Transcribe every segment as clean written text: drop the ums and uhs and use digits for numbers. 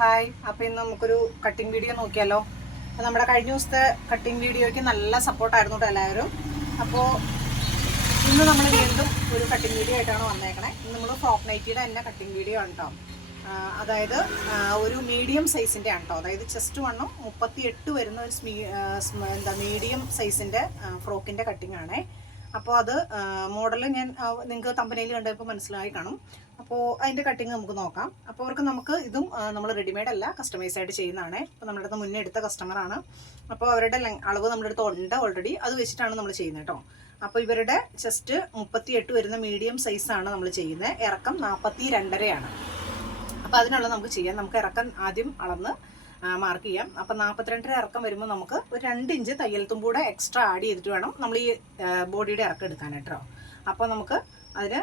Hi, അപ്പോൾ ഇന്ന് നമുക്കൊരു കട്ടിങ് വീഡിയോ നോക്കിയാലോ. അപ്പോൾ നമ്മുടെ കഴിഞ്ഞ ദിവസത്തെ കട്ടിങ് വീഡിയോയ്ക്ക് നല്ല സപ്പോർട്ടായിരുന്നു കേട്ടോ എല്ലാവരും. അപ്പോൾ ഇന്ന് നമ്മൾ വീണ്ടും ഒരു കട്ടിങ് വീഡിയോ ആയിട്ടാണ് വന്നേക്കണേ. ഇന്ന് നമ്മൾ ഫ്രോക്ക് നൈറ്റിയുടെ തന്നെ കട്ടിങ് വീഡിയോ ആണ് കേട്ടോ. അതായത് ഒരു മീഡിയം സൈസിൻ്റെ ആണ് കേട്ടോ. അതായത് ചെസ്റ്റ് വണ്ണം 38 വരുന്ന ഒരു മീഡിയം സൈസിൻ്റെ ഫ്രോക്കിൻ്റെ കട്ടിങ് ആണേ. അപ്പോൾ അത് മോഡൽ ഞാൻ നിങ്ങൾക്ക് തമ്പനയിൽ കണ്ടപ്പോൾ മനസ്സിലായി കാണും. അപ്പോൾ അതിൻ്റെ കട്ടിങ് നമുക്ക് നോക്കാം. അപ്പോൾ നമുക്ക് ഇതും നമ്മൾ റെഡിമെയ്ഡ് അല്ല, കസ്റ്റമൈസ് ആയിട്ട് ചെയ്യുന്നതാണ്. അപ്പോൾ നമ്മുടെ അടുത്ത് മുന്നേ എടുത്ത കസ്റ്റമറാണ്. അപ്പോൾ അവരുടെ അളവ് നമ്മുടെ അടുത്ത് ഉണ്ട് ഓൾറെഡി, അത് വെച്ചിട്ടാണ് നമ്മൾ ചെയ്യുന്നത് കേട്ടോ. അപ്പോൾ ഇവരുടെ ചെസ്റ്റ് 38 വരുന്ന മീഡിയം സൈസാണ് നമ്മൾ ചെയ്യുന്നത്. ഇറക്കം 42.5 അപ്പോൾ അതിനുള്ള നമുക്ക് ചെയ്യാം. നമുക്ക് ഇറക്കം ആദ്യം അളന്ന് മാർക്ക് ചെയ്യാം. അപ്പം 42 ഇറക്കം വരുമ്പോൾ നമുക്ക് ഒരു 2 ഇഞ്ച് തയ്യൽ തുമ്പൂടെ എക്സ്ട്രാ ആഡ് ചെയ്തിട്ട് വേണം നമ്മൾ ഈ ബോഡിയുടെ ഇറക്കം എടുക്കാനായിട്ടോ. അപ്പോൾ നമുക്ക് അതിന്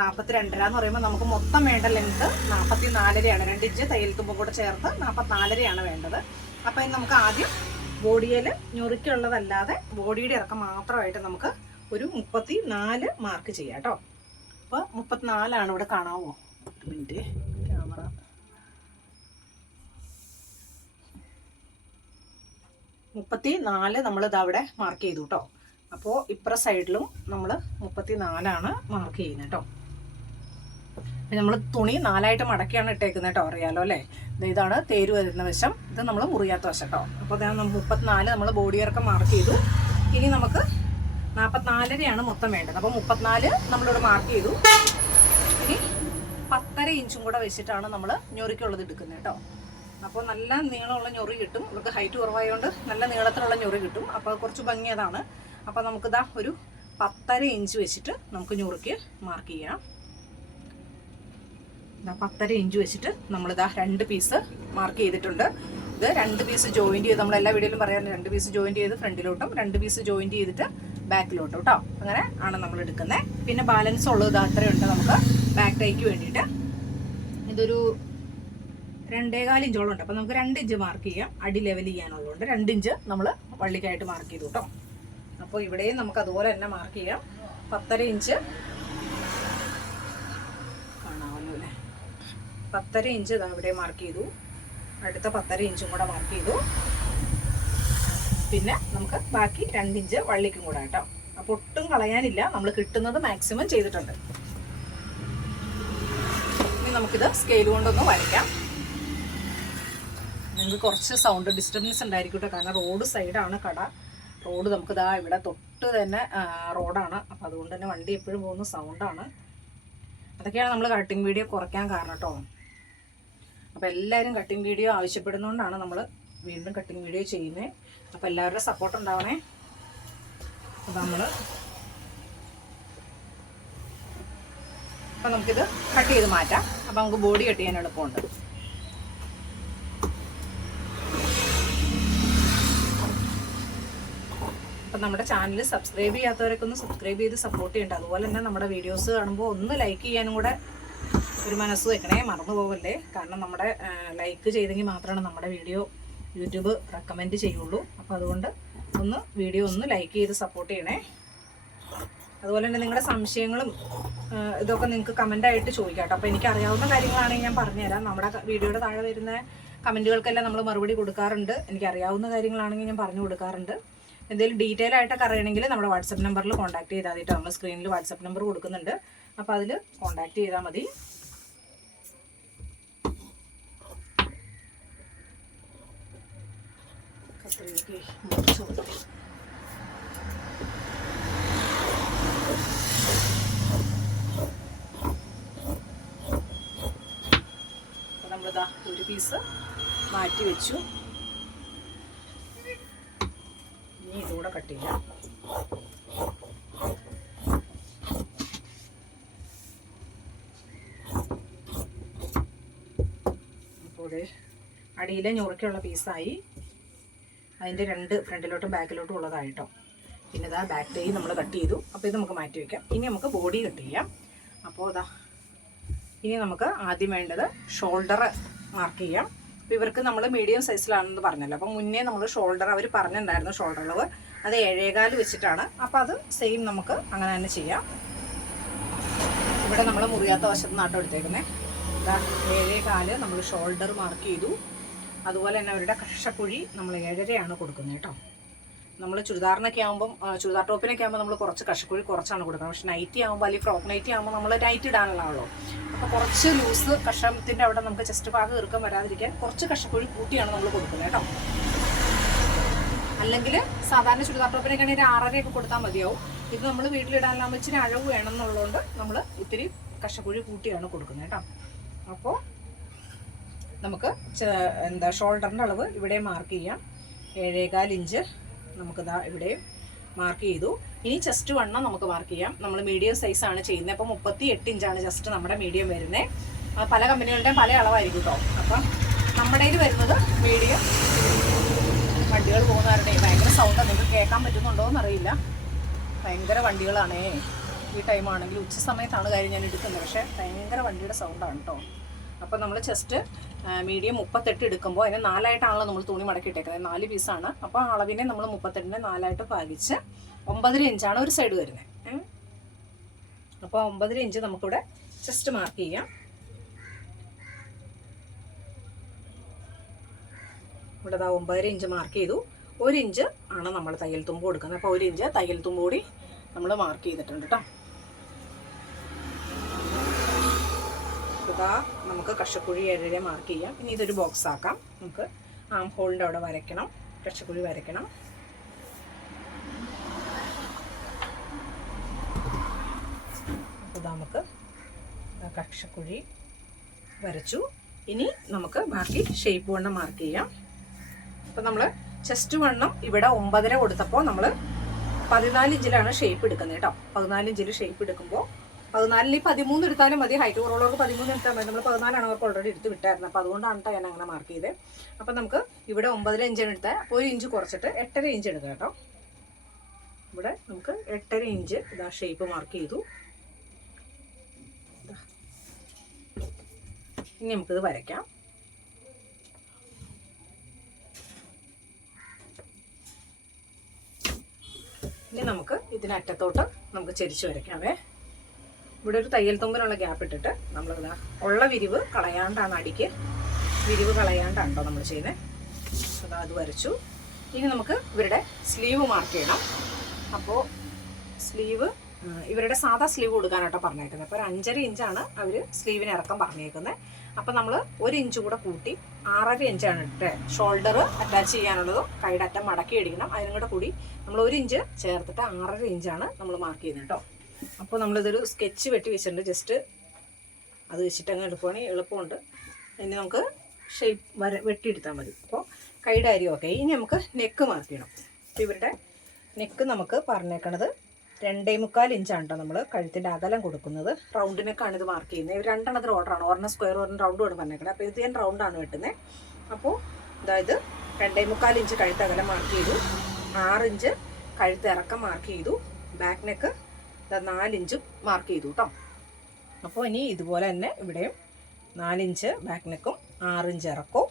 42 എന്ന് പറയുമ്പോൾ നമുക്ക് മൊത്തം വേണ്ട ലെങ്ത്ത് 44.5 2 ഇഞ്ച് തയ്യൽ തുമ്പും കൂടെ ചേർത്ത് 44.5 വേണ്ടത്. അപ്പോൾ ഇനി നമുക്ക് ആദ്യം ബോഡിയിൽ ഞൊറിക്കുള്ളതല്ലാതെ ബോഡിയുടെ ഇറക്കം മാത്രമായിട്ട് നമുക്ക് ഒരു 34 മാർക്ക് ചെയ്യാം കേട്ടോ. അപ്പോൾ 34 ഇവിടെ കാണാമോ? ഒരു മിനിറ്റ്, ക്യാമറ 34 നമ്മളിത് അവിടെ മാർക്ക് ചെയ്തു കേട്ടോ. അപ്പോൾ ഇപ്പുറ സൈഡിലും നമ്മൾ 34 മാർക്ക് ചെയ്യുന്നത് കേട്ടോ. നമ്മൾ തുണി 4 മടക്കിയാണ് ഇട്ടേക്കുന്നത് കേട്ടോ, അറിയാലോ അല്ലേ. ഇതാണ് തേര് വരുന്ന വശം, ഇത് നമ്മൾ മുറിയാത്ത വശം കേട്ടോ. അപ്പോൾ 34 നമ്മൾ ബോഡി ഇറക്കം മാർക്ക് ചെയ്തു. ഇനി നമുക്ക് 44 മൊത്തം വേണ്ടത്. അപ്പോൾ 34 നമ്മളിവിടെ മാർക്ക് ചെയ്തു. ഇനി 10.5 ഇഞ്ചും കൂടെ വെച്ചിട്ടാണ് നമ്മൾ ഞൊറിക്കുള്ളത് എടുക്കുന്നത് കേട്ടോ. അപ്പോൾ നല്ല നീളമുള്ള ഞൊറി കിട്ടും. ഇവർക്ക് ഹൈറ്റ് കുറവായതുകൊണ്ട് നല്ല നീളത്തിലുള്ള ഞൊറി കിട്ടും. അപ്പോൾ കുറച്ച് ഭംഗി അതാണ്. അപ്പോൾ നമുക്കിതാ ഒരു 10.5 ഇഞ്ച് വെച്ചിട്ട് നമുക്ക് ഞൊറിക്ക് മാർക്ക് ചെയ്യാം. 10.5 ഇഞ്ച് വെച്ചിട്ട് നമ്മളിതാ 2 പീസ് മാർക്ക് ചെയ്തിട്ടുണ്ട്. ഇത് 2 പീസ് ജോയിൻറ്റ് ചെയ്ത്, നമ്മളെല്ലാ വീഡിയോയിലും പറയാറുണ്ട്, 2 പീസ് ജോയിൻറ്റ് ചെയ്ത് ഫ്രണ്ടിലോട്ടും 2 പീസ് ജോയിൻറ്റ് ചെയ്തിട്ട് ബാക്കിലോട്ടും കേട്ടോ. അങ്ങനെ ആണ് നമ്മൾ എടുക്കുന്നത്. പിന്നെ ബാലൻസ് ഉള്ളത് ഇത് അത്രയുണ്ട് നമുക്ക് ബാക്ക് ടൈക്ക് വേണ്ടിയിട്ട്. ഇതൊരു 2.25 ഇഞ്ചോളം ഉണ്ട്. അപ്പോൾ നമുക്ക് 2 ഇഞ്ച് മാർക്ക് ചെയ്യാം. അടി ലെവൽ ചെയ്യാനുള്ളതുകൊണ്ട് 2 ഇഞ്ച് നമ്മൾ വള്ളിക്കായിട്ട് മാർക്ക് ചെയ്തു കേട്ടോ. അപ്പോൾ ഇവിടെയും നമുക്ക് അതുപോലെ തന്നെ മാർക്ക് ചെയ്യാം. 10.5 ഇഞ്ച് കാണാമല്ലോ അല്ലേ. 10.5 ഇഞ്ച് ഇതാ ഇവിടെ മാർക്ക് ചെയ്തു. അടുത്ത 10.5 ഇഞ്ചും കൂടെ മാർക്ക് ചെയ്തു. പിന്നെ നമുക്ക് ബാക്കി 2 ഇഞ്ച് വള്ളിക്കും കൂടെ കേട്ടോ. അപ്പോൾ ഒട്ടും കളയാനില്ല, നമ്മൾ കിട്ടുന്നത് മാക്സിമം ചെയ്തിട്ടുണ്ട്. ഇനി നമുക്കിത് സ്കെയിൽ കൊണ്ടൊന്ന് വരയ്ക്കാം. നിങ്ങൾക്ക് കുറച്ച് സൗണ്ട് ഡിസ്റ്റർബൻസ് ഉണ്ടായിരിക്കും കേട്ടോ, കാരണം റോഡ് സൈഡാണ് കട. റോഡ് നമുക്ക് ഇതാ ഇവിടെ തൊട്ട് തന്നെ റോഡാണ്. അപ്പോൾ അതുകൊണ്ട് തന്നെ വണ്ടി എപ്പോഴും പോകുന്ന സൗണ്ടാണ്. അതൊക്കെയാണ് നമ്മൾ കട്ടിങ് വീഡിയോ കുറയ്ക്കാൻ കാരണം കേട്ടോ. അപ്പോൾ എല്ലാവരും കട്ടിങ് വീഡിയോ ആവശ്യപ്പെടുന്നതുകൊണ്ടാണ് നമ്മൾ വീണ്ടും കട്ടിങ് വീഡിയോ ചെയ്യുന്നത്. അപ്പോൾ എല്ലാവരുടെ സപ്പോർട്ട് ഉണ്ടാവണേ. അപ്പോൾ നമുക്കിത് കട്ട് ചെയ്ത് മാറ്റാം. അപ്പോൾ നമുക്ക് ബോഡി കട്ട് ചെയ്യാൻ എളുപ്പമുണ്ട്. അപ്പം നമ്മുടെ ചാനൽ സബ്സ്ക്രൈബ് ചെയ്യാത്തവരൊക്കെ ഒന്ന് സബ്സ്ക്രൈബ് ചെയ്ത് സപ്പോർട്ട് ചെയ്യണ്ട. അതുപോലെ തന്നെ നമ്മുടെ വീഡിയോസ് കാണുമ്പോൾ ഒന്ന് ലൈക്ക് ചെയ്യാനും കൂടെ ഒരു മനസ്സ് വെക്കണേ, മറന്നു പോകല്ലേ. കാരണം നമ്മുടെ ലൈക്ക് ചെയ്തെങ്കിൽ മാത്രമാണ് നമ്മുടെ വീഡിയോ യൂട്യൂബ് റെക്കമെൻഡ് ചെയ്യുള്ളൂ. അപ്പോൾ അതുകൊണ്ട് വീഡിയോ ഒന്ന് ലൈക്ക് ചെയ്ത് സപ്പോർട്ട് ചെയ്യണേ. അതുപോലെ തന്നെ നിങ്ങളുടെ സംശയങ്ങളും ഇതൊക്കെ നിങ്ങൾക്ക് കമൻ്റായിട്ട് ചോദിക്കാം കേട്ടോ. അപ്പോൾ എനിക്ക് അറിയാവുന്ന കാര്യങ്ങളാണെങ്കിൽ ഞാൻ പറഞ്ഞുതരാം. നമ്മുടെ വീഡിയോയുടെ താഴെ വരുന്ന കമൻറ്റുകൾക്കെല്ലാം നമ്മൾ മറുപടി കൊടുക്കാറുണ്ട്. എനിക്കറിയാവുന്ന കാര്യങ്ങളാണെങ്കിൽ ഞാൻ പറഞ്ഞു കൊടുക്കാറുണ്ട്. എന്തെങ്കിലും ഡീറ്റെയിൽ ആയിട്ടൊക്കെ അറിയണമെങ്കിൽ നമ്മുടെ വാട്സപ്പ് നമ്പറിൽ കോൺടാക്ട് ചെയ്താൽ മതി. നമ്മൾ സ്ക്രീനിൽ വാട്സപ്പ് നമ്പർ കൊടുക്കുന്നുണ്ട്. അപ്പോൾ അതിൽ കോൺടാക്ട് ചെയ്താൽ മതി. അപ്പോൾ നമ്മളിതാ ഒരു പീസ് മാറ്റി വെച്ചു. ഇതുകൂടെ കട്ട് ചെയ്യാം. അപ്പോൾ അടിയിലെ ഞൊറിക്കുള്ള പീസായി. അതിൻ്റെ 2 ഫ്രണ്ടിലോട്ടും ബാക്കിലോട്ടും ഉള്ളതായിട്ടോ. പിന്നെ ഇതാ ബാക്ക് ടൈ നമ്മൾ കട്ട് ചെയ്തു. അപ്പോൾ ഇത് നമുക്ക് മാറ്റി വയ്ക്കാം. ഇനി നമുക്ക് ബോഡി കട്ട് ചെയ്യാം. അപ്പോൾ ഇനി നമുക്ക് ആദ്യം വേണ്ടത് ഷോൾഡർ മാർക്ക് ചെയ്യാം. അപ്പോൾ ഇവർക്ക് നമ്മൾ മീഡിയം സൈസിലാണെന്ന് പറഞ്ഞല്ലോ. അപ്പം മുന്നേ നമ്മൾ ഷോൾഡർ അവർ പറഞ്ഞിട്ടുണ്ടായിരുന്നു ഷോൾഡർ അളവ്, അത് 7.25 വെച്ചിട്ടാണ്. അപ്പോൾ അത് സെയിം നമുക്ക് അങ്ങനെ തന്നെ ചെയ്യാം. ഇവിടെ നമ്മൾ മുറിയാത്ത വശത്ത് നാട്ടം എടുത്തേക്കുന്നത്. 7.25 നമ്മൾ ഷോൾഡർ മാർക്ക് ചെയ്തു. അതുപോലെ തന്നെ അവരുടെ കക്ഷക്കുഴി നമ്മൾ 7.5 കൊടുക്കുന്നത് കേട്ടോ. നമ്മൾ ചുരിദാറിനൊക്കെ ആകുമ്പം, ചുരിദാർ ടോപ്പിനൊക്കെ ആകുമ്പോൾ നമ്മൾ കുറച്ച് കക്ഷക്കുഴി കുറച്ചാണ് കൊടുക്കുന്നത്. പക്ഷേ നൈറ്റി ആകുമ്പോൾ, അല്ലെങ്കിൽ ഫ്രോക്ക് നൈറ്റി ആകുമ്പോൾ നമ്മൾ നൈറ്റ് ഇടാനുള്ളതാണല്ലോ. അപ്പോൾ കുറച്ച് ലൂസ് കഷത്തിൻ്റെ അവിടെ നമുക്ക് ചെസ്റ്റ് ഭാഗം ഇറുക്കം വരാതിരിക്കാൻ കുറച്ച് കക്ഷക്കുഴി കൂട്ടിയാണ് നമ്മൾ കൊടുക്കുന്നത് കേട്ടോ. അല്ലെങ്കിൽ സാധാരണ ചുരിദാർ ടോപ്പിനൊക്കെ ആണെങ്കിൽ 6.5 കൊടുത്താൽ മതിയാവും. ഇത് നമ്മൾ വീട്ടിലിടാനാകുമ്പോൾ ഇച്ചിരി അഴവ് വേണം എന്നുള്ളതുകൊണ്ട് നമ്മൾ ഇത്തിരി കക്ഷക്കുഴി കൂട്ടിയാണ് കൊടുക്കുന്നത് കേട്ടോ. അപ്പോൾ നമുക്ക് ഷോൾഡറിൻ്റെ അളവ് ഇവിടെ മാർക്ക് ചെയ്യാം. 7.25 ഇഞ്ച് നമുക്കിതാ ഇവിടെ മാർക്ക് ചെയ്തു. ഇനി ചെസ്റ്റ് വണ്ണം നമുക്ക് മാർക്ക് ചെയ്യാം. നമ്മൾ മീഡിയം സൈസാണ് ചെയ്യുന്നത്. അപ്പോൾ 38 ഇഞ്ചാണ് ജസ്റ്റ് നമ്മുടെ മീഡിയം വരുന്നത്. പല കമ്പനികളുടെയും പല അളവായിരിക്കും കേട്ടോ. അപ്പം നമ്മുടെ കയ്യിൽ വരുന്നത് മീഡിയം. വണ്ടികൾ പോകുന്നവരുടെ ഭയങ്കര സൗണ്ടാണ്, നിങ്ങൾക്ക് കേൾക്കാൻ പറ്റുന്നുണ്ടോ എന്നറിയില്ല. ഭയങ്കര വണ്ടികളാണേ ഈ ടൈമാണെങ്കിൽ. ഉച്ച സമയത്താണ് കാര്യം ഞാൻ എടുക്കുന്നത്, പക്ഷേ ഭയങ്കര വണ്ടിയുടെ സൗണ്ടാണ് കേട്ടോ. അപ്പോൾ നമ്മൾ ചെസ്റ്റ് മീഡിയം 38 എടുക്കുമ്പോൾ അതിനെ 4ആയിട്ടാണല്ലോ നമ്മൾ തുണി മടക്കി ഇട്ടേക്കുന്നത്. 4 പീസാണ്. അപ്പോൾ അളവിനെ നമ്മൾ 38നെ 4ആയിട്ട് ഭാഗിച്ച് 9.5 ഇഞ്ചാണ് ഒരു സൈഡ് വരുന്നത്. അപ്പോൾ 9.5 ഇഞ്ച് നമുക്കിവിടെ ചെസ്റ്റ് മാർക്ക് ചെയ്യാം. ഇവിടെ 9.5 ഇഞ്ച് മാർക്ക് ചെയ്തു. 1 ഇഞ്ച് ആണ് നമ്മൾ തയ്യൽ തുമ്പ് കൊടുക്കുന്നത്. അപ്പോൾ 1 ഇഞ്ച് തയ്യൽ തുമ്പ് കൂടി നമ്മൾ മാർക്ക് ചെയ്തിട്ടുണ്ട് കേട്ടോ. ഇതാ നമുക്ക് കക്ഷക്കുഴി 7.5 മാർക്ക് ചെയ്യാം. ഇനി ഇതൊരു ബോക്സ് ആക്കാം. നമുക്ക് ആം ഹോളിൻ്റെ അവിടെ വരയ്ക്കണം, കക്ഷക്കുഴി വരയ്ക്കണം. അപ്പോൾ നമുക്ക് കക്ഷക്കുഴി വരച്ചു. ഇനി നമുക്ക് ബാക്കി ഷേപ്പ് വണ്ണം മാർക്ക് ചെയ്യാം. അപ്പോൾ നമ്മൾ ചെസ്റ്റ് വണ്ണം ഇവിടെ 9.5 കൊടുത്തപ്പോൾ നമ്മൾ 14 ഇഞ്ചിലാണ് ഷേപ്പ് എടുക്കുന്നത് കേട്ടോ. 14 ഇഞ്ചിൽ ഷേപ്പ് എടുക്കുമ്പോൾ 14 13 എടുത്താലും മതി. ഹൈറ്റ് കുറവുള്ളവർക്ക് 13 എടുത്താൽ മതി. നമ്മൾ 14 അവർക്ക് ഓൾറെഡി എടുത്ത് വിട്ടായിരുന്നു. അപ്പോൾ അതുകൊണ്ടാണ് കേട്ടോ ഞാൻ അങ്ങനെ മാർക്ക് ചെയ്തത്. അപ്പോൾ നമുക്ക് ഇവിടെ 9.5 ഇഞ്ചാണ് എടുത്താൽ, അപ്പോൾ 1 ഇഞ്ച് കുറച്ചിട്ട് 8.5 ഇഞ്ച് എടുക്കാം കേട്ടോ. ഇവിടെ നമുക്ക് 8.5 ഇഞ്ച് ഇതാ ഷേപ്പ് മാർക്ക് ചെയ്തു. ഇനി നമുക്കിത് വരയ്ക്കാം. ഇനി നമുക്ക് ഇതിനറ്റത്തോട്ട് നമുക്ക് ചെരിച്ച് വരയ്ക്കാമേ. ഇവിടെ ഒരു തയ്യൽ തുമ്പിനുള്ള ഗ്യാപ്പ് ഇട്ടിട്ട് നമ്മളിതാ ഉള്ള വിരിവ് കളയാണ്ടാണ്, അടിക്ക് വിരിവ് കളയാണ്ടാണ് കേട്ടോ നമ്മൾ ചെയ്യുന്നത്. അതാ അത് വരച്ചു. ഇനി നമുക്ക് ഇവരുടെ സ്ലീവ് മാർക്ക് ചെയ്യണം. അപ്പോൾ സ്ലീവ് ഇവരുടെ സാധാ സ്ലീവ് കൊടുക്കാനായിട്ടോ പറഞ്ഞേക്കുന്നത്. അപ്പോൾ ഒരു 5.5 ഇഞ്ചാണ് അവർ സ്ലീവിന് ഇറക്കം പറഞ്ഞേക്കുന്നത്. അപ്പോൾ നമ്മൾ 1 ഇഞ്ച് കൂടെ കൂട്ടി 6.5 ഇഞ്ചാണ് ഇട്ട് ഷോൾഡർ അറ്റാച്ച് ചെയ്യാനുള്ളതും കൈയുടെ അറ്റം മടക്കി അടിക്കണം. അതിനും കൂടെ കൂടി നമ്മൾ 1 ഇഞ്ച് ചേർത്തിട്ട് 6.5 ഇഞ്ചാണ് നമ്മൾ മാർക്ക് ചെയ്യുന്നത് കേട്ടോ. അപ്പോൾ നമ്മളിതൊരു സ്കെച്ച് വെട്ടി വെച്ചിട്ടുണ്ട്. ജസ്റ്റ് അത് വെച്ചിട്ട് അങ്ങ് എടുക്കുകയാണെങ്കിൽ എളുപ്പമുണ്ട്. ഇനി നമുക്ക് ഷേപ്പ് വെട്ടിയെടുത്താൽ മതി. അപ്പോൾ കൈയുടെ അരി ഓക്കെ. ഇനി നമുക്ക് നെക്ക് മാർക്ക് ചെയ്യണം. അപ്പോൾ ഇവരുടെ നെക്ക് നമുക്ക് പറഞ്ഞേക്കണത് 2.25 ഇഞ്ചാണ് കേട്ടോ. നമ്മൾ കഴുത്തിൻ്റെ അകലം കൊടുക്കുന്നത്. റൗണ്ട് നെക്കാണ് ഇത് മാർക്ക് ചെയ്യുന്നത്. ഇവർ 2 എണ്ണത്തിന് ഓർഡറാണ്. ഒരെണ്ണം സ്ക്വയർ, ഒരെണ്ണം റൗണ്ടുമാണ് പറഞ്ഞേക്കുന്നത്. അപ്പോൾ ഇത് ഞാൻ റൗണ്ടാണ് വെട്ടുന്നത്. അപ്പോൾ അതായത് 2.25 ഇഞ്ച് കഴുത്ത് അകലം മാർക്ക് ചെയ്തു. 6 ഇഞ്ച് കഴുത്ത് ഇറക്കം മാർക്ക് ചെയ്തു. ബാക്ക് നെക്ക് 4 ഇഞ്ച് മാർക്ക് ചെയ്തു കേട്ടോ. അപ്പോൾ ഇനി ഇതുപോലെ തന്നെ ഇവിടെയും 4 ഇഞ്ച് ബാക്ക് നെക്കും 6 ഇഞ്ച് ഇറക്കവും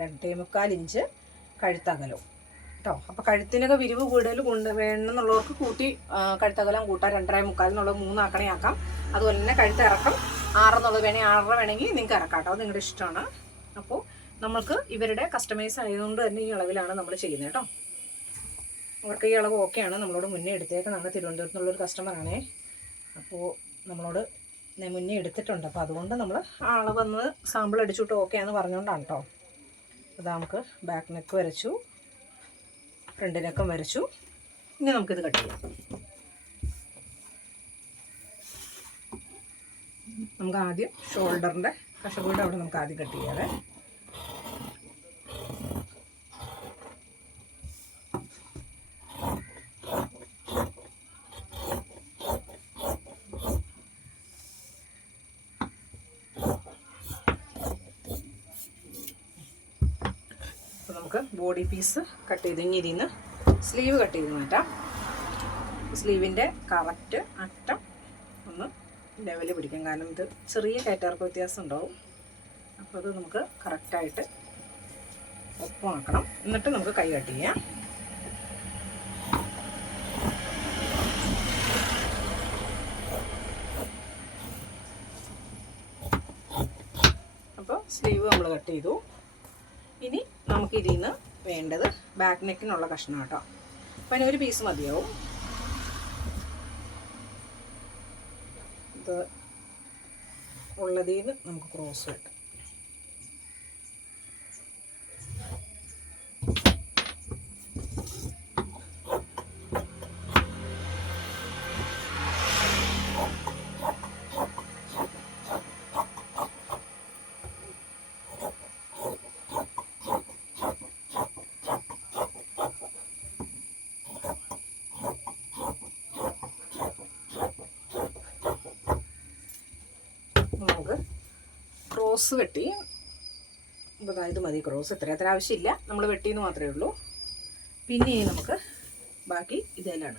2.25 ഇഞ്ച് കഴുത്തകലവും കേട്ടോ. അപ്പോൾ കഴുത്തിനൊക്കെ വിരിവ് കൂടുതൽ വേണമെന്നുള്ളവർക്ക് കൂട്ടി കഴുത്തകലം കൂട്ടാം. 2.25 എന്നുള്ളത് 3 ആക്കണേ ആക്കാം. അതുപോലെ തന്നെ കഴുത്ത് ഇറക്കം 6 എന്നുള്ളത് വേണമെങ്കിൽ 6.5 വേണമെങ്കിൽ നിങ്ങൾക്ക് ഇറക്കാം കേട്ടോ. അത് നിങ്ങളുടെ ഇഷ്ടമാണ്. അപ്പോൾ നമ്മൾക്ക് ഇവരുടെ കസ്റ്റമൈസ് ആയതുകൊണ്ട് തന്നെ ഈ അളവിലാണ് നമ്മൾ ചെയ്യുന്നത് കേട്ടോ. അവർക്ക് ഈ അളവ് ഓക്കെയാണ്. നമ്മളോട് മുന്നേ എടുത്തേക്കുന്നതാണ്. തിരുവനന്തപുരത്ത് നിന്നുള്ളൊരു കസ്റ്റമറാണേ. അപ്പോൾ നമ്മളോട് മുന്നേ എടുത്തിട്ടുണ്ട്. അപ്പോൾ അതുകൊണ്ട് നമ്മൾ ആ അളവൊന്ന് സാമ്പിൾ അടിച്ചിട്ട് ഓക്കെ എന്ന് പറഞ്ഞുകൊണ്ടാണ് കേട്ടോ. അത് നമുക്ക് ബാക്ക് നെക്ക് വരച്ചു, ഫ്രണ്ട് നെക്കും വരച്ചു. ഇനി നമുക്കിത് കട്ട് ചെയ്യാം. നമുക്ക് ആദ്യം ഷോൾഡറിൻ്റെ കഷകൂടെ അവിടെ നമുക്ക് ആദ്യം കട്ട് ചെയ്യാതെ. നമുക്ക് ബോഡി പീസ് കട്ട് ചെയ്ത് ഇനി ഇതിൽ നിന്ന് സ്ലീവ് കട്ട് ചെയ്ത് മാറ്റാം. സ്ലീവിൻ്റെ കറക്റ്റ് അറ്റം ഒന്ന് ലെവല് പിടിക്കും. കാരണം ഇത് ചെറിയ കയറ്റാർക്ക് വ്യത്യാസം ഉണ്ടാവും. അപ്പോൾ അത് നമുക്ക് കറക്റ്റായിട്ട് ഒപ്പമാക്കണം. എന്നിട്ട് നമുക്ക് കൈ കട്ട് ചെയ്യാം. കട്ട് ചെയ്തു. ഇനി നമുക്കിതിൽ നിന്ന് വേണ്ടത് ബാക്ക് നെക്കിനുള്ള കഷ്ണം കേട്ടോ. അപ്പം അതിന് ഒരു പീസ് മതിയാവും. ഇത് ഉള്ളതിൽ നിന്ന് നമുക്ക് ക്രോസ് വെട്ടാം. നമുക്ക് ക്രോസ് വെട്ടി, ഇത് മതി ക്രോസ്, ഇത്ര ആവശ്യമില്ല, നമ്മൾ വെട്ടിയെന്ന് മാത്രമേ ഉള്ളൂ. പിന്നെ നമുക്ക് ബാക്കി ഇതെല്ലാം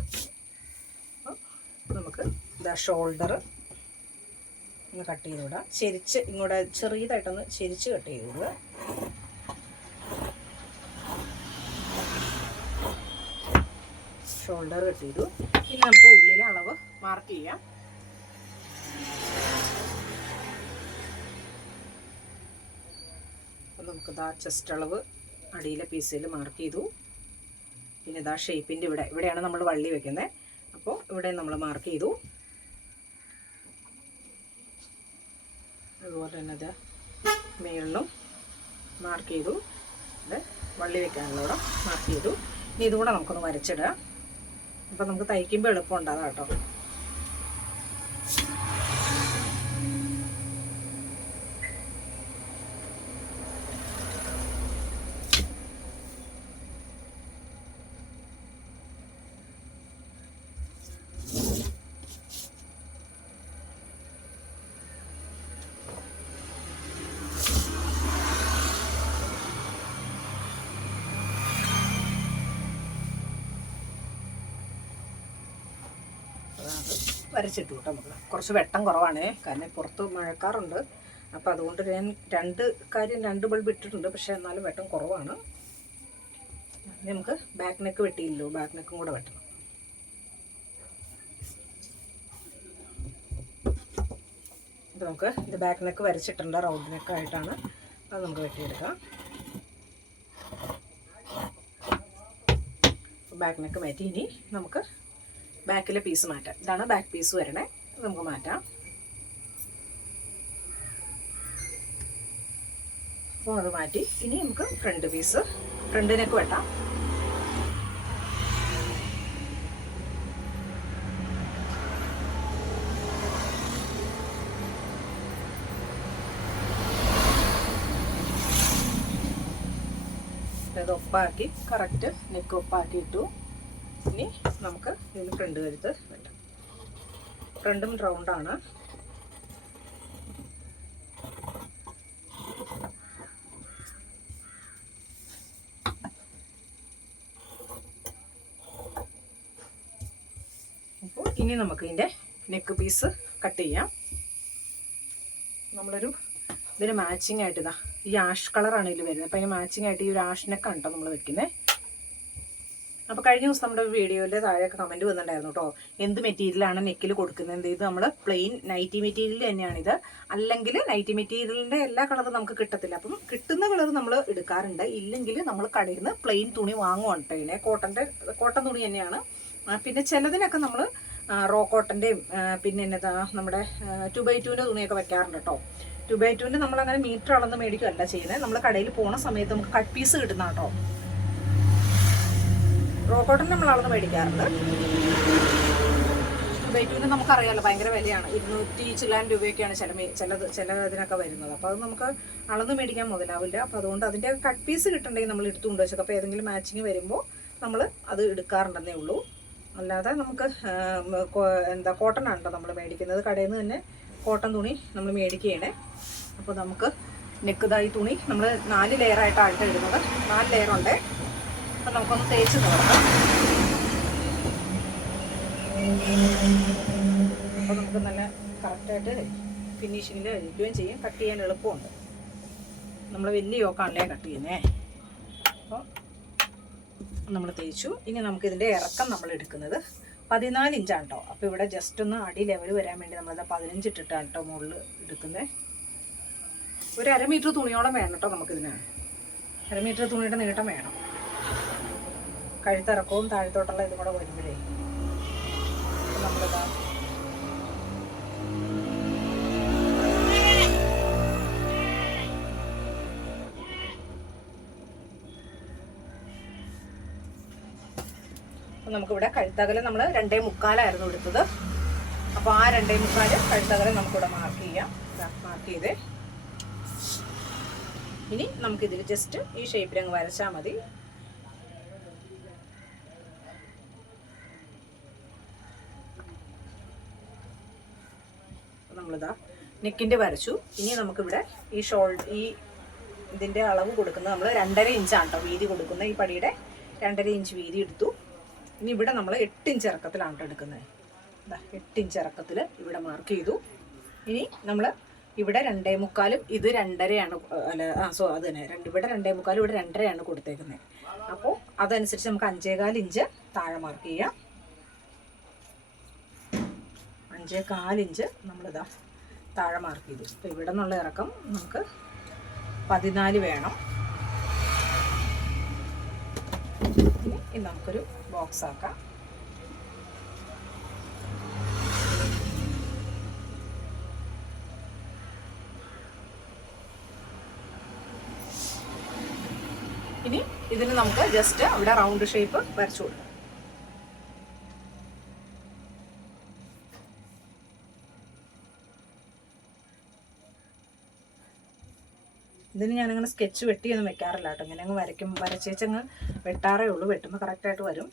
അപ്പം നമുക്ക് ഇതാ ഷോൾഡർ ഒന്ന് കട്ട് ചെയ്ത് വിടാം. ചെരിച്ച് ഇങ്ങോട്ട് ചെറിയതായിട്ടൊന്ന് ചെരിച്ച് കട്ട് ചെയ്ത് വിടുക. ഷോൾഡർ കട്ട് ചെയ്തു. ഇനി നമുക്ക് ഉള്ളിലെ അളവ് മാർക്ക് ചെയ്യാം. അപ്പം നമുക്കിതാ ചെസ്റ്റ് അളവ് അടിയിലെ പീസിൽ മാർക്ക് ചെയ്തു. പിന്നെ ഇതാ ഷേപ്പിൻ്റെ ഇവിടെയാണ് നമ്മൾ വള്ളി വെക്കുന്നത്. അപ്പോൾ ഇവിടെ നമ്മൾ മാർക്ക് ചെയ്തു. അതുപോലെ തന്നെ ഇത് മേളിലും മാർക്ക് ചെയ്തു. ഇത് വള്ളി വെക്കാനുള്ള മാർക്ക് ചെയ്തു. ഇനി ഇതുകൂടെ നമുക്കൊന്ന് വരച്ചിടുക. അപ്പം നമുക്ക് തയ്ക്കുമ്പോൾ എളുപ്പമുണ്ടാകാം കേട്ടോ. വരച്ചിട്ടു കേട്ടോ. നമുക്ക് കുറച്ച് വെട്ടം കുറവാണ്, കാരണം പുറത്ത് മഴക്കാറുണ്ട്. അപ്പോൾ അതുകൊണ്ട് ഞാൻ രണ്ട് ബൾബ് ഇട്ടിട്ടുണ്ട്, പക്ഷേ എന്നാലും വെട്ടം കുറവാണ്. നമുക്ക് ബാക്ക് നെക്ക് വെട്ടിയില്ലല്ലോ, ബാക്ക് നെക്കും കൂടെ വെട്ടണം. ഇത് നമുക്ക് ഇത് ബാക്ക് നെക്ക് വരച്ചിട്ടുണ്ട്, റൗണ്ട് നെക്കായിട്ടാണ്. അത് നമുക്ക് വെട്ടിയെടുക്കാം. ബാക്ക് നെക്ക് മാറ്റി ഇനി നമുക്ക് ബാക്കിലെ പീസ് മാറ്റാം. ഇതാണ് ബാക്ക് പീസ് വരണേ, നമുക്ക് മാറ്റാം. അപ്പോൾ അത് മാറ്റി ഇനി നമുക്ക് ഫ്രണ്ട് നെക്ക് വെട്ടാം. ഇത് ഒപ്പാക്കി കറക്റ്റ് നെക്ക് ഒപ്പാക്കി ഇട്ടു. ഇനി നമുക്ക് ഇതിന് ഫ്രണ്ട് കഴുത്ത് വെട്ടാം. ഫ്രണ്ടും റൗണ്ടാണ്. അപ്പോൾ ഇനി നമുക്ക് ഇതിൻ്റെ നെക്ക് പീസ് കട്ട് ചെയ്യാം. നമ്മളൊരു ഇതിന് മാച്ചിങ് ആയിട്ട് ഇതാ ഈ ആഷ് കളറാണ് ഇതിൽ വരുന്നത്. അപ്പോൾ അതിന് മാച്ചിങ് ആയിട്ട് ഈ ഒരു ആഷ് നെക്കാണ് കേട്ടോ നമ്മൾ വെക്കുന്നത്. അപ്പോൾ കഴിഞ്ഞ ദിവസം നമ്മുടെ വീഡിയോയിൽ താഴെയൊക്കെ കമൻറ്റ് വന്നിട്ടുണ്ടായിരുന്നു കേട്ടോ, എന്ത് മെറ്റീരിയലാണ് നെക്കിൽ കൊടുക്കുന്നത്. ഇത് നമ്മൾ പ്ലെയിൻ നൈറ്റി മെറ്റീരിയൽ തന്നെയാണിത്. അല്ലെങ്കിൽ നൈറ്റി മെറ്റീരിയലിൻ്റെ എല്ലാ കളറും നമുക്ക് കിട്ടത്തില്ല. അപ്പം കിട്ടുന്ന കളർ നമ്മൾ എടുക്കാറുണ്ട്. ഇല്ലെങ്കിൽ നമ്മൾ കടയിൽ നിന്ന് പ്ലെയിൻ തുണി വാങ്ങുവാണ് കേട്ടോ. ഇതിനെ കോട്ടൺ തുണി തന്നെയാണ്. പിന്നെ ചിലതിനൊക്കെ നമ്മൾ റോ കോട്ടൻ്റെയും പിന്നെ എന്നതാ നമ്മുടെ 2x2 തുണിയൊക്കെ വെക്കാറുണ്ട് കേട്ടോ. 2x2 നമ്മളങ്ങനെ മീറ്റർ അളന്ന് മേടിക്കുകയല്ല ചെയ്യുന്നത്. നമ്മൾ കടയിൽ പോണ സമയത്ത് നമുക്ക് കട്ട് പീസ് കിട്ടുന്ന കേട്ടോ. റോ കോട്ടൺ നമ്മൾ അളന്ന് മേടിക്കാറുണ്ട്. 2x2 നമുക്കറിയാമല്ലോ ഭയങ്കര വിലയാണ്. 200 ചില്ലാൻ രൂപയൊക്കെയാണ് ചില ഇതിനൊക്കെ വരുന്നത്. അപ്പോൾ അത് നമുക്ക് അളന്ന് മേടിക്കാൻ മുതലാവില്ല. അപ്പോൾ അതുകൊണ്ട് അതിൻ്റെ കട്ട് പീസ് കിട്ടണമെങ്കിൽ നമ്മൾ എടുത്തുകൊണ്ട് വെച്ചത്. അപ്പോൾ ഏതെങ്കിലും മാച്ചിങ് വരുമ്പോൾ നമ്മൾ അത് എടുക്കാറുണ്ടെന്നേ ഉള്ളൂ. അല്ലാതെ നമുക്ക് കോട്ടൺ ആണല്ലോ നമ്മൾ മേടിക്കുന്നത്. കടയിൽ നിന്ന് തന്നെ കോട്ടൺ തുണി നമ്മൾ മേടിക്കുകയാണ്. അപ്പോൾ നമുക്ക് നെക്കുതായി തുണി നമ്മൾ 4 ലെയറായിട്ടാണ് ഇടുന്നത്. 4 ലെയറുണ്ട്. അപ്പം നമുക്കൊന്ന് തേച്ച് നോക്കാം. അപ്പോൾ നമുക്ക് നല്ല കറക്റ്റായിട്ട് ഫിനിഷിങ്ങിൽ ഇരിക്കുകയും ചെയ്യും. കട്ട് ചെയ്യാൻ എളുപ്പമുണ്ട്. നമ്മൾ വലിയ യോക്കാണല്ലേ കട്ട് ചെയ്യുന്നേ. അപ്പോൾ നമ്മൾ തേച്ചു. ഇനി നമുക്കിതിൻ്റെ ഇറക്കം നമ്മൾ എടുക്കുന്നത് 14 ഇഞ്ചാണ് കേട്ടോ. അപ്പോൾ ഇവിടെ ജസ്റ്റ് ഒന്ന് അടി ലെവൽ വരാൻ വേണ്ടി നമ്മളത് 15 ഇട്ടിട്ടാണ് കേട്ടോ മുകളിൽ എടുക്കുന്നത്. ഒരു 1/2 മീറ്റർ തുണിയോളം വേണം കേട്ടോ നമുക്കിതിന്. 1/2 മീറ്റർ തുണിയുടെ നീട്ടം വേണം. കഴുത്തിറക്കവും താഴത്തോട്ടുള്ള ഇതും കൂടെ വരുമ്പോഴേ നമ്മളിതാ നമുക്കിവിടെ കഴുത്തകലം നമ്മൾ 2.25 എടുത്തത്. അപ്പോൾ ആ 2.25 കഴുത്തകലം നമുക്കിവിടെ മാർക്ക് ചെയ്യാം. മാർക്ക് ചെയ്ത് ഇനി നമുക്കിതിൽ ജസ്റ്റ് ഈ ഷേപ്പിൽ അങ്ങ് വരച്ചാൽ മതി. നമ്മളിതാ നെക്കിൻ്റെ വരച്ചു. ഇനി നമുക്കിവിടെ ഈ ഇതിൻ്റെ അളവ് കൊടുക്കുന്നത് നമ്മൾ 2.5 ഇഞ്ചാണ് കേട്ടോ വീതി കൊടുക്കുന്നത്. ഈ പടിയുടെ 2.5 ഇഞ്ച് വീതി എടുത്തു. ഇനി ഇവിടെ നമ്മൾ 8 ഇഞ്ച് ഇറക്കത്തിലാണ് എടുക്കുന്നത്. 8 ഇഞ്ച് ഇറക്കത്തിൽ ഇവിടെ മാർക്ക് ചെയ്തു. ഇനി നമ്മൾ ഇവിടെ 2.25 ഇത് 2.5 അല്ല അത് തന്നെ ഇവിടെ 2.25 ഇവിടെ 2.5 കൊടുത്തേക്കുന്നത്. അപ്പോൾ അതനുസരിച്ച് നമുക്ക് 5.25 ഇഞ്ച് താഴെ മാർക്ക് ചെയ്യാം. 5.25 ഇഞ്ച് നമ്മളിതാ താഴെ മാർക്ക് ചെയ്തു. അപ്പോൾ ഇവിടെ നിന്നുള്ള ഇറക്കം നമുക്ക് 14 വേണം. ഇനി നമുക്കൊരു ബോക്സ് ആക്കാം. ഇനി ഇതിന് നമുക്ക് ജസ്റ്റ് അവിടെ റൗണ്ട് ഷേപ്പ് വരച്ചു കൊടുക്കാം. ഇതിന് ഞാനങ്ങനെ സ്കെച്ച് വെട്ടിയൊന്നും വെക്കാറില്ല കേട്ടോ. ഇങ്ങനെ അങ്ങ് വരച്ചേച്ചങ്ങ് വെട്ടാറേ ഉള്ളൂ. വെട്ടുമ്പോൾ കറക്റ്റായിട്ട് വരും.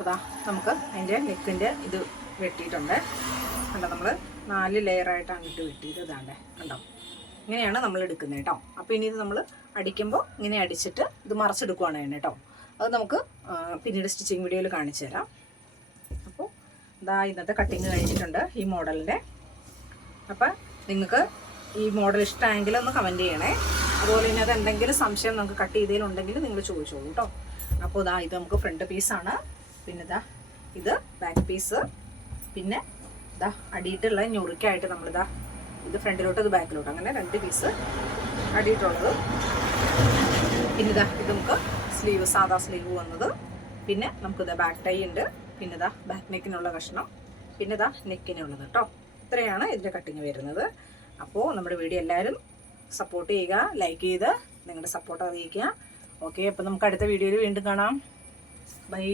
അതാ നമുക്ക് അതിൻ്റെ നെക്കിൻ്റെ ഇത് വെട്ടിയിട്ടുണ്ട്. കണ്ടോ, നമ്മൾ 4 ലെയറായിട്ടാണ് ഇട്ട് വെട്ടിയത്. ഇതാണ്ടേ കണ്ടോ, ഇങ്ങനെയാണ് നമ്മൾ എടുക്കുന്നത് കേട്ടോ. അപ്പോൾ ഇനി ഇത് നമ്മൾ അടിക്കുമ്പോൾ ഇങ്ങനെ അടിച്ചിട്ട് ഇത് മറച്ചെടുക്കുകയാണ് വേണ്ടത് കേട്ടോ. അത് നമുക്ക് പിന്നീട് സ്റ്റിച്ചിങ് വീഡിയോയിൽ കാണിച്ചു തരാം. അപ്പോൾ ഇതാ ഇന്നത്തെ കട്ടിങ് കഴിഞ്ഞിട്ടുണ്ട് ഈ മോഡലിൻ്റെ. അപ്പം നിങ്ങൾക്ക് ഈ മോഡൽ ഇഷ്ടമായെങ്കിൽ ഒന്ന് കമൻറ്റ് ചെയ്യണേ. അതുപോലെ തന്നെ അത് എന്തെങ്കിലും സംശയം നമുക്ക് കട്ട് ചെയ്തതിലുണ്ടെങ്കിൽ നിങ്ങൾ ചോദിച്ചോളൂ കേട്ടോ. അപ്പോൾ ഇതാ ഇത് നമുക്ക് ഫ്രണ്ട് പീസാണ്. പിന്നെ ഇതാ ഇത് ബാക്ക് പീസ്. പിന്നെ ഇതാ അടിയിട്ടുള്ള ഞൊറുക്കായിട്ട് നമ്മളിതാ ഇത് ഫ്രണ്ടിലോട്ട് ഇത് ബാക്കിലോട്ട് അങ്ങനെ 2 പീസ് അടിയിട്ടുള്ളത്. പിന്നെ ഇതാ ഇത് നമുക്ക് സ്ലീവ് സാധാ സ്ലീവ് വന്നത്. പിന്നെ നമുക്കിതാ ബാക്ക് ടൈ ഉണ്ട്. പിന്നെ ഇതാ ബാക്ക് നെക്കിനുള്ള കഷ്ണം. പിന്നെ ഇതാ നെക്കിനുള്ളത് കേട്ടോ. ഇത്രയാണ് ഇതിൻ്റെ കട്ടിങ് വരുന്നത്. അപ്പോൾ നമ്മുടെ വീഡിയോ എല്ലാവരും സപ്പോർട്ട് ചെയ്യുക, ലൈക്ക് ചെയ്ത് നിങ്ങളുടെ സപ്പോർട്ട് അറിയിക്കുക. ഓക്കെ, അപ്പോൾ നമുക്ക് അടുത്ത വീഡിയോയിൽ വീണ്ടും കാണാം. ബൈ.